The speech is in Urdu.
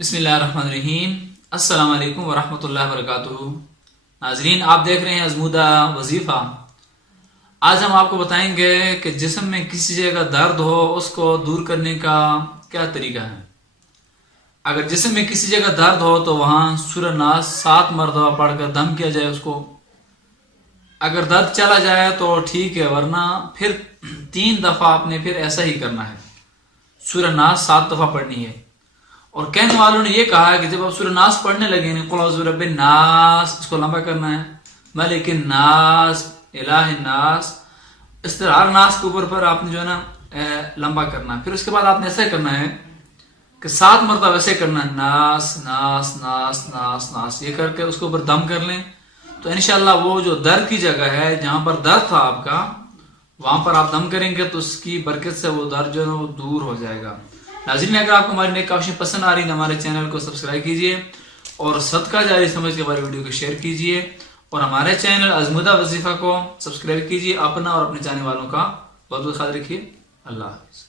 بسم اللہ الرحمن الرحیم۔ السلام علیکم ورحمۃ اللہ وبرکاتہ۔ ناظرین، آپ دیکھ رہے ہیں ازمودہ وظیفہ۔ آج ہم آپ کو بتائیں گے کہ جسم میں کسی جگہ درد ہو اس کو دور کرنے کا کیا طریقہ ہے۔ اگر جسم میں کسی جگہ درد ہو تو وہاں سورہ ناس 7 مرتبہ پڑھ کر دم کیا جائے اس کو۔ اگر درد چلا جائے تو ٹھیک ہے، ورنہ پھر 3 دفعہ آپ نے پھر ایسا ہی کرنا ہے، سورہ ناس 7 دفعہ پڑھنی ہے۔ اور کہنے والوں نے یہ کہا ہے کہ جب آپ سورہ ناس پڑھنے لگے قل اعوذ برب الناس، اس کو لمبا کرنا ہے، ملک الناس، الہ الناس، اس طرح ہر ناس کے اوپر پر آپ نے جو ہے نا لمبا کرنا ہے۔ پھر اس کے بعد آپ نے ایسا کرنا ہے کہ 7 مرتبہ ویسے کرنا ہے، ناس ناس ناس ناس ناس، یہ کر کے اس کے اوپر دم کر لیں تو انشاءاللہ وہ جو درد کی جگہ ہے جہاں پر درد تھا آپ کا، وہاں پر آپ دم کریں گے تو اس کی برکت سے وہ درد جو ہے وہ دور ہو جائے گا۔ ناظرین، اگر آپ کو ہماری نئی کاوشیں پسند آ رہی ہیں تو ہمارے چینل کو سبسکرائب کیجئے اور صدقہ جاری سمجھ کے ہمارے ویڈیو کو شیئر کیجئے، اور ہمارے چینل ازمودہ وظیفہ کو سبسکرائب کیجئے۔ اپنا اور اپنے جانے والوں کا بہت بہت خیال رکھیے۔ اللہ حافظ۔